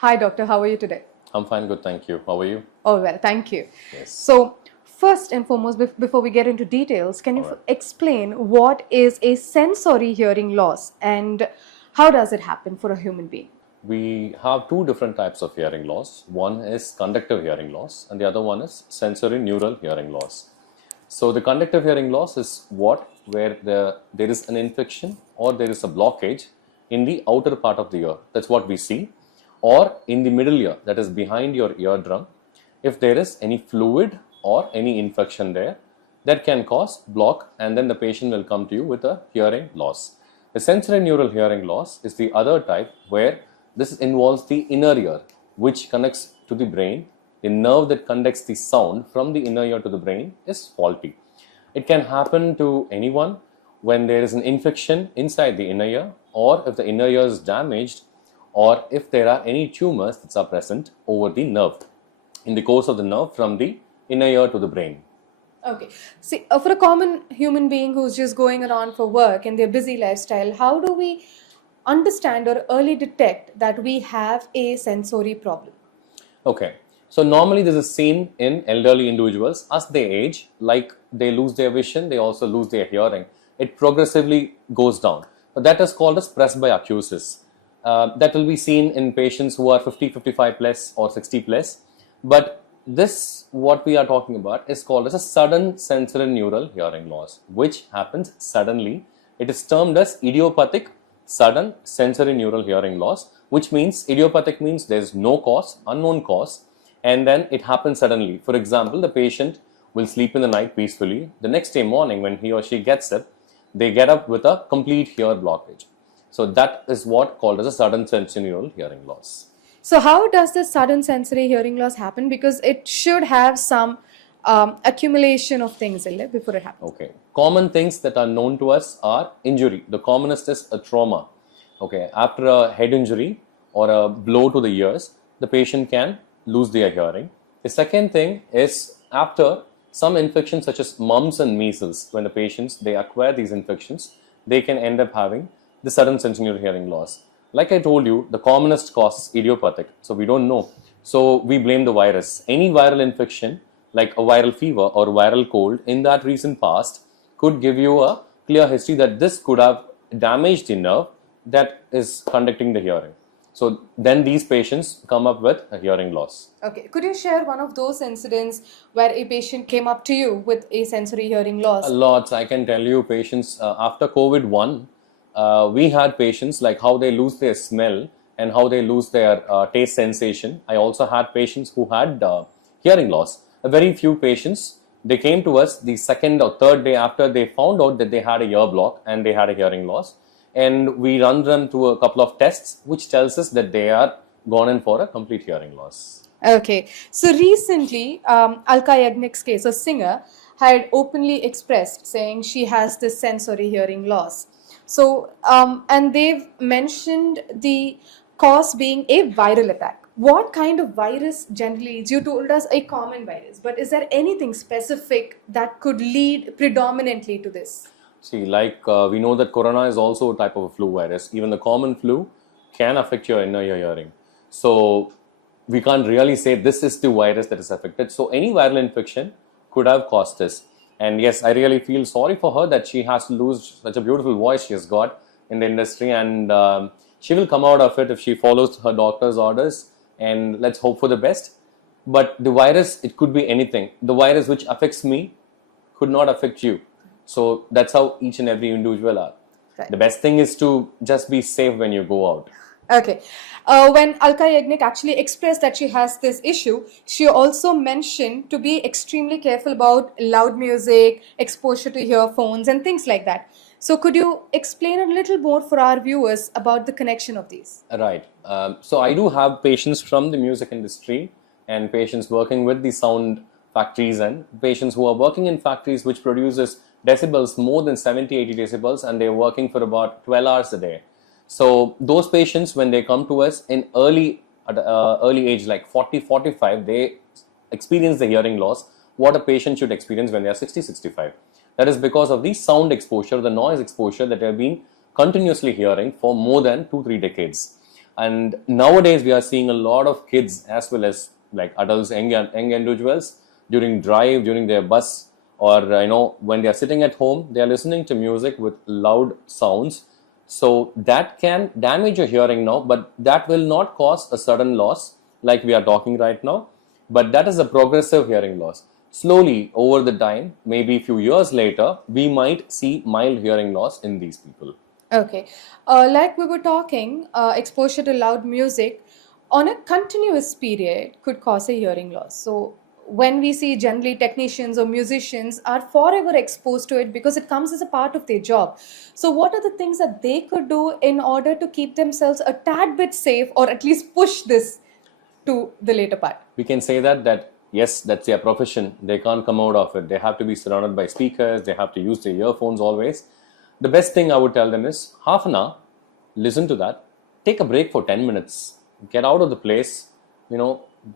Hi, doctor. How are you today? I'm fine, good, thank you. How are you? Oh, well, thank you. Yes. So, first and foremost, before we get into details, can you All right. explain what is a sensory hearing loss and how does it happen for a human being? We have two different types of hearing loss. One is conductive hearing loss, and the other one is sensory neural hearing loss. So, the conductive hearing loss is where there is an infection or there is a blockage in the outer part of the ear. That's what we see. Or in the middle ear, that is behind your eardrum, if there is any fluid or any infection there, that can cause block, and then the patient will come to you with a hearing loss. The sensory neural hearing loss is the other type where this involves the inner ear, which connects to the brain. The nerve that conducts the sound from the inner ear to the brain is faulty. It can happen to anyone when there is an infection inside the inner ear, or if the inner ear is damaged, or if there are any tumors that are present over the nerve, in the course of the nerve from the inner ear to the brain. Okay. See, for a common human being who's just going around for work in their busy lifestyle, how do we understand or early detect that we have a sensory problem? Okay. So normally this is seen in elderly individuals as they age, like they lose their vision, they also lose their hearing. It progressively goes down. But that is called as presbyacusis. That will be seen in patients who are 50, 55 plus or 60 plus. But this, what we are talking about, is called as a sudden sensory neural hearing loss, which happens suddenly. It is termed as idiopathic sudden sensory neural hearing loss, which means idiopathic means there is no cause, unknown cause, and then it happens suddenly. For example, the patient will sleep in the night peacefully. The next day morning, when he or she gets up, they get up with a complete ear blockage. So that is what called as a sudden sensory neural hearing loss. So how does this sudden sensory hearing loss happen? Because it should have some accumulation of things in it before it happens. Okay. Common things that are known to us are injury. The commonest is a trauma. Okay. After a head injury or a blow to the ears, the patient can lose their hearing. The second thing is after some infections such as mumps and measles, when the patients, they acquire these infections, they can end up having the sudden sensory neural hearing loss. Like I told you, the commonest cause is idiopathic, so we don't know. So we blame the virus. Any viral infection, like a viral fever or viral cold in that recent past, could give you a clear history that this could have damaged the nerve that is conducting the hearing. So then these patients come up with a hearing loss. Okay. Could you share one of those incidents where a patient came up to you with a sensory hearing loss? Lots. I can tell you patients after COVID-1, we had patients like how they lose their smell and how they lose their taste sensation. I also had patients who had hearing loss. A very few patients, they came to us the second or third day after they found out that they had a ear block and they had a hearing loss. And we run them through a couple of tests, which tells us that they are gone in for a complete hearing loss. Okay. So recently, Alka Yagnik's case, a singer, had openly expressed saying she has this sensory hearing loss. So, and they've mentioned the cause being a viral attack. What kind of virus generally is? You told us a common virus, but is there anything specific that could lead predominantly to this? See, like we know that corona is also a type of a flu virus. Even the common flu can affect your inner ear hearing. So we can't really say this is the virus that is affected. So any viral infection could have caused this. And yes, I really feel sorry for her that she has to lose such a beautiful voice she has got in the industry. And she will come out of it if she follows her doctor's orders. And let's hope for the best. But the virus, it could be anything. The virus which affects me could not affect you. So that's how each and every individual are. Right. The best thing is to just be safe when you go out. Okay. When Alka Yagnik actually expressed that she has this issue, she also mentioned to be extremely careful about loud music, exposure to earphones and things like that. So could you explain a little more for our viewers about the connection of these? Right. So I do have patients from the music industry and patients working with the sound factories and patients who are working in factories which produces decibels more than 70-80 decibels and they're working for about 12 hours a day. So those patients, when they come to us in early age like 40-45, they experience the hearing loss what a patient should experience when they are 60-65. That is because of the sound exposure, the noise exposure that they have been continuously hearing for more than 2-3 decades. And nowadays we are seeing a lot of kids as well as like adults, young individuals, during drive, during their bus, or when they are sitting at home, they are listening to music with loud sounds. So that can damage your hearing now, but that will not cause a sudden loss like we are talking right now. But that is a progressive hearing loss. Slowly over the time, maybe a few years later, we might see mild hearing loss in these people. Okay. Like we were talking, exposure to loud music on a continuous period could cause a hearing loss. So, when we see generally technicians or musicians are forever exposed to it because it comes as a part of their job. So, what are the things that they could do in order to keep themselves a tad bit safe or at least push this to the later part? We can say that yes, that's their profession. They can't come out of it. They have to be surrounded by speakers. They have to use their earphones always. The best thing I would tell them is half an hour, listen to that, take a break for 10 minutes, get out of the place,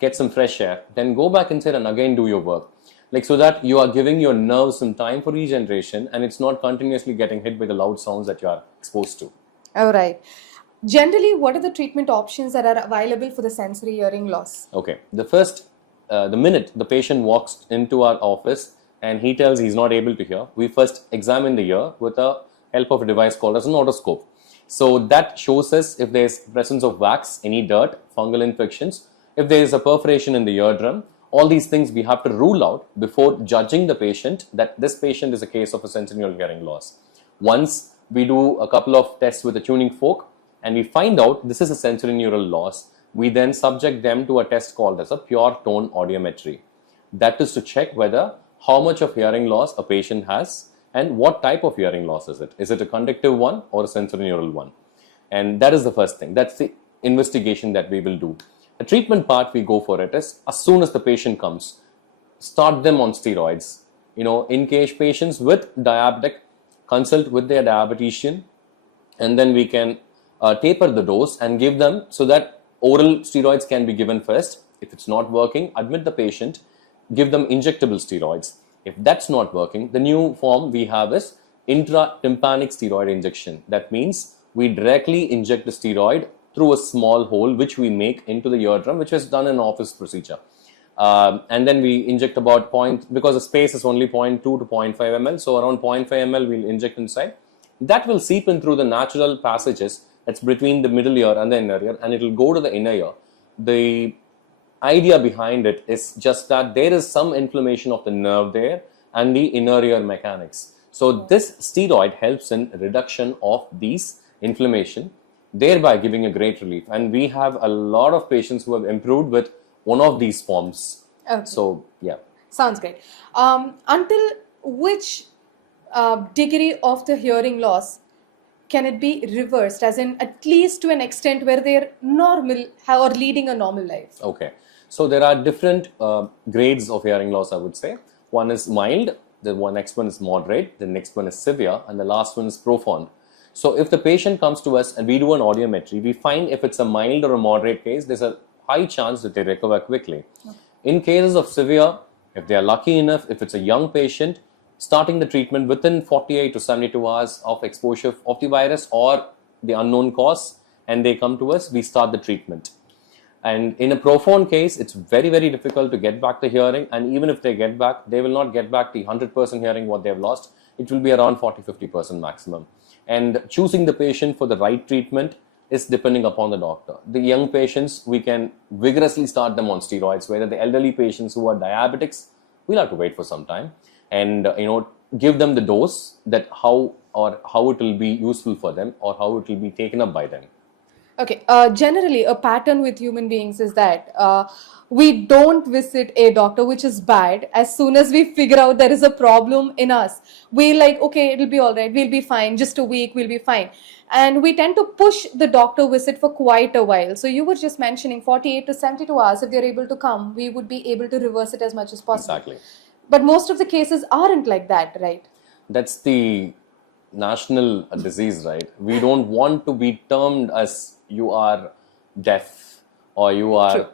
get some fresh air, then go back inside and again do your work. Like, so that you are giving your nerves some time for regeneration and it's not continuously getting hit by the loud sounds that you are exposed to. All right. Generally, what are the treatment options that are available for the sensory hearing loss? Okay. The minute the patient walks into our office and he tells he's not able to hear, we first examine the ear with the help of a device called as an otoscope. So that shows us if there is presence of wax, any dirt, fungal infections, if there is a perforation in the eardrum. All these things we have to rule out before judging the patient that this patient is a case of a sensorineural hearing loss. Once we do a couple of tests with a tuning fork and we find out this is a sensorineural loss, we then subject them to a test called as a pure tone audiometry. That is to check whether how much of hearing loss a patient has and what type of hearing loss is it. Is it a conductive one or a sensorineural one? And that is the first thing. That's the investigation that we will do. The treatment part we go for it is as soon as the patient comes, start them on steroids. In case patients with diabetic, consult with their diabetician, and then we can taper the dose and give them so that oral steroids can be given first. If it's not working, admit the patient, give them injectable steroids. If that's not working, the new form we have is intratympanic steroid injection. That means we directly inject the steroid through a small hole which we make into the eardrum, which is done in office procedure. And then we inject about because the space is only 0.2 to 0.5 ml, so around 0.5 ml we'll inject inside. That will seep in through the natural passages that's between the middle ear and the inner ear, and it will go to the inner ear. The idea behind it is just that there is some inflammation of the nerve there and the inner ear mechanics. So this steroid helps in reduction of these inflammation, thereby giving a great relief. And we have a lot of patients who have improved with one of these forms. Okay. So, yeah. Sounds great. Until which degree of the hearing loss can it be reversed, as in at least to an extent where they're normal or leading a normal life? Okay. So there are different grades of hearing loss, I would say. One is mild, the next one is moderate, the next one is severe, and the last one is profound. So if the patient comes to us and we do an audiometry, we find if it's a mild or a moderate case, there's a high chance that they recover quickly. Okay. In cases of severe, if they are lucky enough, if it's a young patient, starting the treatment within 48 to 72 hours of exposure of the virus or the unknown cause, and they come to us, we start the treatment. And in a profound case, it's very, very difficult to get back the hearing. And even if they get back, they will not get back the 100% hearing what they have lost. It will be around 40-50% maximum. And choosing the patient for the right treatment is depending upon the doctor. The young patients, we can vigorously start them on steroids, whether the elderly patients who are diabetics, we'll have to wait for some time and give them the dose that how it will be useful for them or how it will be taken up by them. Okay, generally a pattern with human beings is that we don't visit a doctor, which is bad. As soon as we figure out there is a problem in us, we're like, okay, it'll be all right, we'll be fine, just a week, we'll be fine. And we tend to push the doctor visit for quite a while. So you were just mentioning 48 to 72 hours, if they're able to come, we would be able to reverse it as much as possible. Exactly. But most of the cases aren't like that, right? That's the national disease, right? We don't want to be termed as you are deaf or you are,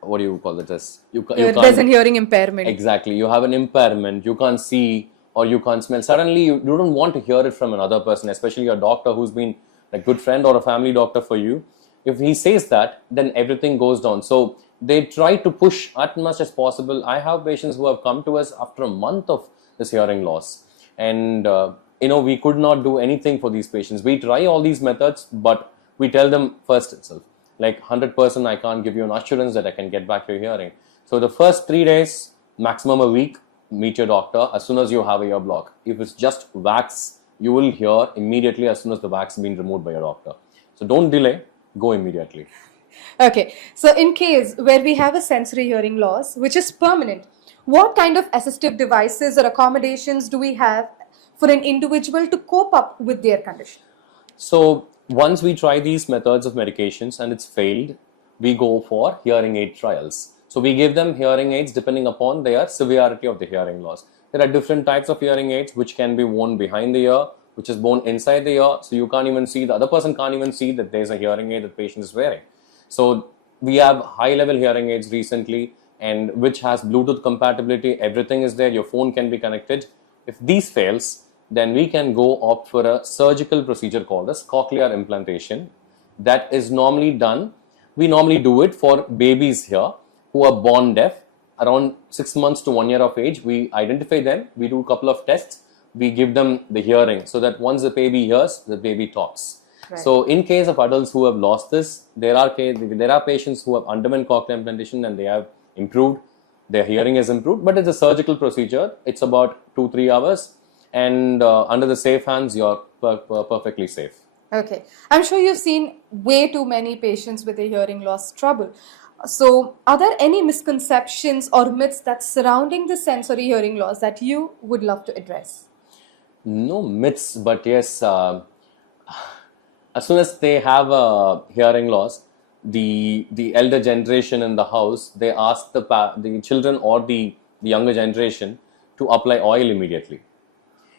what do you call it as? There's an hearing impairment. Exactly. You have an impairment. You can't see or you can't smell. Suddenly, you don't want to hear it from another person, especially a doctor who's been a good friend or a family doctor for you. If he says that, then everything goes down. So they try to push as much as possible. I have patients who have come to us after a month of this hearing loss, and we could not do anything for these patients. We try all these methods, but we tell them first itself, like 100% I can't give you an assurance that I can get back your hearing. So the first 3 days, maximum a week, meet your doctor as soon as you have a ear block. If it's just wax, you will hear immediately as soon as the wax has been removed by your doctor. So don't delay, go immediately. Okay, so in case where we have a sensory hearing loss, which is permanent, what kind of assistive devices or accommodations do we have for an individual to cope up with their condition? So once we try these methods of medications and it's failed, we go for hearing aid trials. So we give them hearing aids depending upon their severity of the hearing loss. There are different types of hearing aids which can be worn behind the ear, which is worn inside the ear, so you can't even see, the other person can't even see that there's a hearing aid that the patient is wearing. So we have high-level hearing aids recently, and which has Bluetooth compatibility, everything is there, your phone can be connected. If these fails, then we can go opt for a surgical procedure called as cochlear implantation. That is normally done. We normally do it for babies here who are born deaf, around 6 months to 1 year of age. We identify them, we do a couple of tests, we give them the hearing so that once the baby hears, the baby talks. Right. So in case of adults who have lost this, there are patients who have undergone cochlear implantation and they have improved, their hearing is improved, but it's a surgical procedure. It's about 2-3 hours, and under the safe hands, you're perfectly safe. Okay. I'm sure you've seen way too many patients with a hearing loss trouble. So are there any misconceptions or myths that surrounding the sensory hearing loss that you would love to address? No myths, but yes, as soon as they have a hearing loss, the elder generation in the house, they ask the children or the younger generation to apply oil immediately.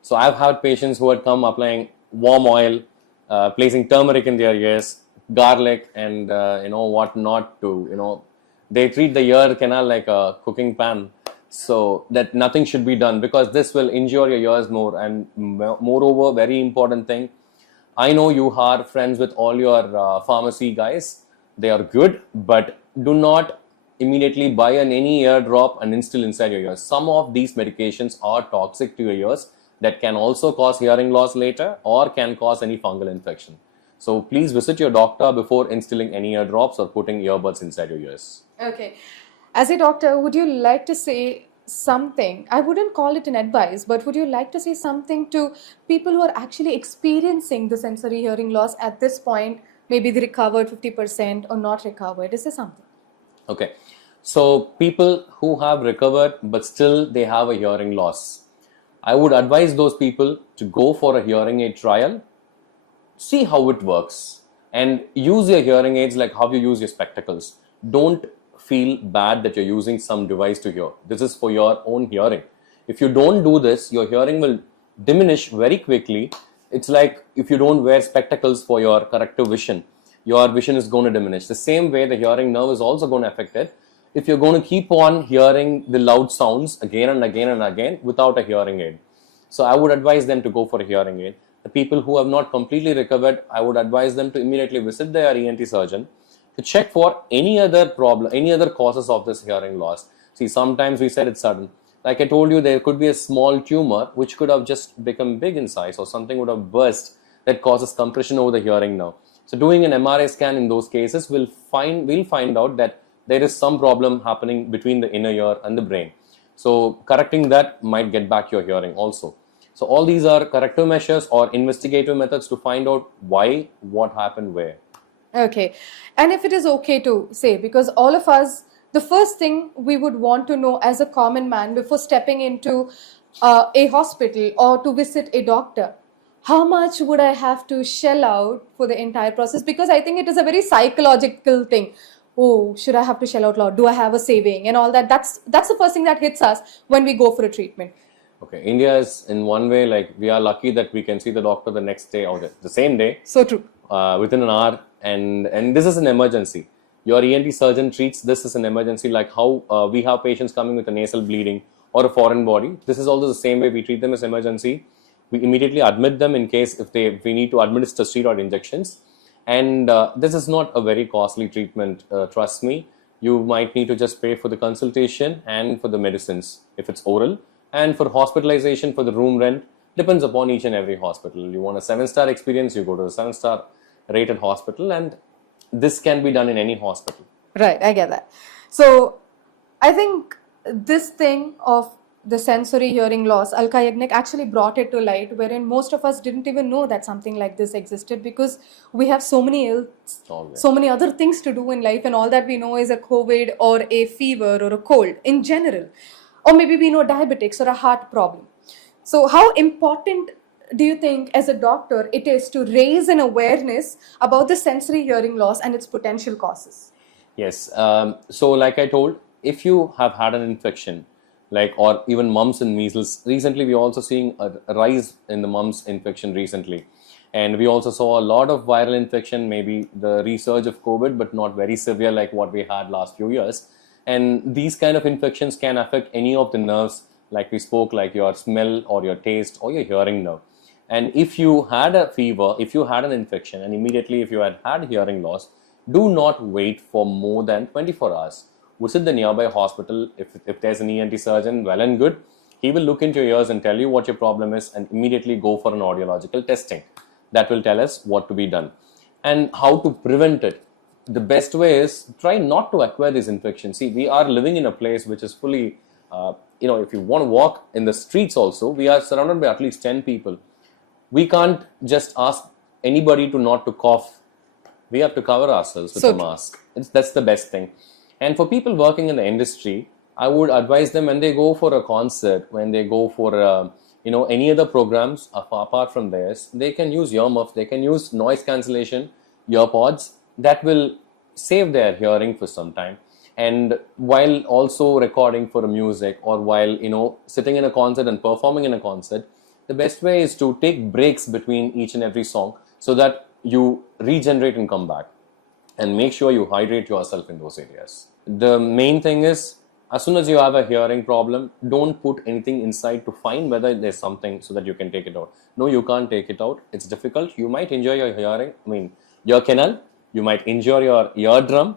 So I've had patients who had come applying warm oil, placing turmeric in their ears, garlic, and what not to, they treat the ear canal like a cooking pan. So that nothing should be done, because this will injure your ears more. And moreover, very important thing, I know you are friends with all your pharmacy guys. They are good, but do not immediately buy any ear drop and instill inside your ears. Some of these medications are toxic to your ears that can also cause hearing loss later or can cause any fungal infection. So please visit your doctor before instilling any ear drops or putting earbuds inside your ears. Okay. As a doctor, would you like to say something? I wouldn't call it an advice, but would you like to say something to people who are actually experiencing the sensory hearing loss at this point? Maybe they recovered 50% or not recovered. Is there something? Okay. So people who have recovered but still they have a hearing loss, I would advise those people to go for a hearing aid trial, see how it works, and use your hearing aids like how you use your spectacles. Don't feel bad that you're using some device to hear. This is for your own hearing. If you don't do this, your hearing will diminish very quickly. It's like if you don't wear spectacles for your corrective vision, your vision is going to diminish. The same way the hearing nerve is also going to affect it. If you're going to keep on hearing the loud sounds again and again and again without a hearing aid. So I would advise them to go for a hearing aid. The people who have not completely recovered, I would advise them to immediately visit their ENT surgeon to check for any other problem, any other causes of this hearing loss. See, sometimes we said it's sudden. Like I told you, there could be a small tumor which could have just become big in size, or something would have burst that causes compression over the hearing nerve. So doing an MRI scan in those cases, we'll find out that there is some problem happening between the inner ear and the brain. So correcting that might get back your hearing also. So all these are corrective measures or investigative methods to find out why, what happened where. Okay. And if it is okay to say, because all of us, the first thing we would want to know as a common man before stepping into a hospital or to visit a doctor, how much would I have to shell out for the entire process? Because I think it is a very psychological thing. Oh, should I have to shell out loud? Do I have a saving and all that? That's the first thing that hits us when we go for a treatment. Okay, India is in one way like we are lucky that we can see the doctor the next day or the same day. So true. Within an hour, and this is an emergency. Your ENT surgeon treats this as an emergency, like how we have patients coming with a nasal bleeding or a foreign body. This is also the same way we treat them as emergency. We immediately admit them in case if we need to administer steroid injections. And this is not a very costly treatment, trust me. You might need to just pay for the consultation and for the medicines if it's oral. And for hospitalization, for the room rent, depends upon each and every hospital. You want a 7-star experience, you go to a 7-star rated hospital, and this can be done in any hospital. Right, I get that. So I think this thing of the sensory hearing loss, Alka Yagnik actually brought it to light, wherein most of us didn't even know that something like this existed, because we have so many so many other things to do in life, and all that we know is a COVID or a fever or a cold in general. Or maybe we know diabetics or a heart problem. So how important do you think as a doctor it is to raise an awareness about the sensory hearing loss and its potential causes? Yes. So like I told, if you have had an infection, or even mumps and measles, recently we're also seeing a rise in the mumps infection recently. And we also saw a lot of viral infection, maybe the resurge of COVID, but not very severe like what we had last few years. And these kind of infections can affect any of the nerves, like we spoke, like your smell or your taste or your hearing nerve. And if you had a fever, if you had an infection, and immediately if you had hearing loss, do not wait for more than 24 hours. Visit the nearby hospital. If there's an ENT surgeon, well and good. He will look into your ears and tell you what your problem is, and immediately go for an audiological testing. That will tell us what to be done. And how to prevent it. The best way is try not to acquire these infections. See, we are living in a place which is fully, if you want to walk in the streets also, we are surrounded by at least 10 people. We can't just ask anybody not to cough. We have to cover ourselves with a mask. That's the best thing. And for people working in the industry, I would advise them when they go for a concert, when they go for any other programs apart from theirs, they can use earmuffs, they can use noise cancellation, earpods. That will save their hearing for some time. And while also recording for music, or while sitting in a concert and performing in a concert, the best way is to take breaks between each and every song so that you regenerate and come back. And make sure you hydrate yourself in those areas. The main thing is, as soon as you have a hearing problem, don't put anything inside to find whether there's something so that you can take it out. No, you can't take it out. It's difficult. You might injure your ear canal. You might injure your eardrum,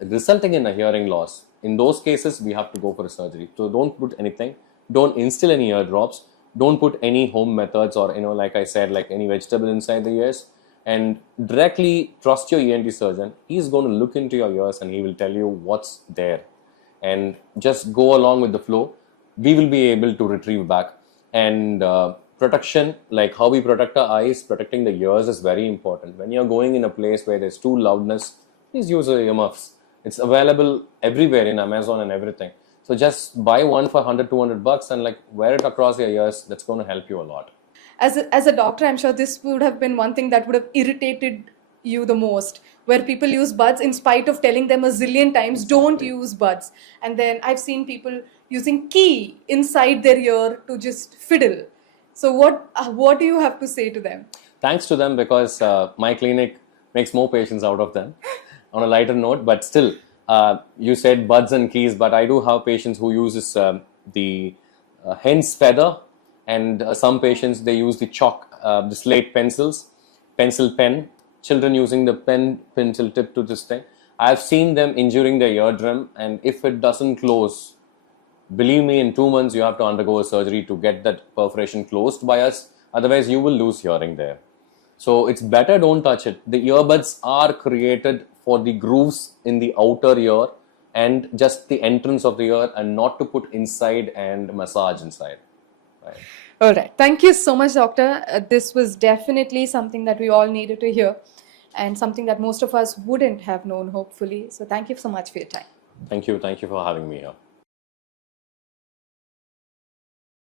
resulting in a hearing loss. In those cases, we have to go for a surgery. So don't put anything. Don't instill any ear drops. Don't put any home methods or, like I said, like any vegetable inside the ears. And directly trust your ENT surgeon. He's going to look into your ears and he will tell you what's there. And just go along with the flow. We will be able to retrieve back. And protection, like how we protect our eyes, protecting the ears is very important. When you're going in a place where there's too loudness, please use earmuffs. It's available everywhere in Amazon and everything. So just buy one for $100-200 and wear it across your ears. That's going to help you a lot. As a doctor, I'm sure this would have been one thing that would have irritated you the most, where people use buds in spite of telling them a zillion times, don't use buds. And then I've seen people using key inside their ear to just fiddle. So what do you have to say to them? Thanks to them, because my clinic makes more patients out of them. On a lighter note, but still, you said buds and keys, but I do have patients who uses the hen's feather. And some patients, they use the chalk, the slate pencils, pencil pen, children using the pencil tip to this thing. I've seen them injuring their eardrum, and if it doesn't close, believe me, in 2 months you have to undergo a surgery to get that perforation closed by us. Otherwise, you will lose hearing there. So it's better don't touch it. The earbuds are created for the grooves in the outer ear and just the entrance of the ear, and not to put inside and massage inside. Right. All right. Thank you so much, doctor. This was definitely something that we all needed to hear, and something that most of us wouldn't have known, hopefully. So thank you so much for your time. Thank you. Thank you for having me here.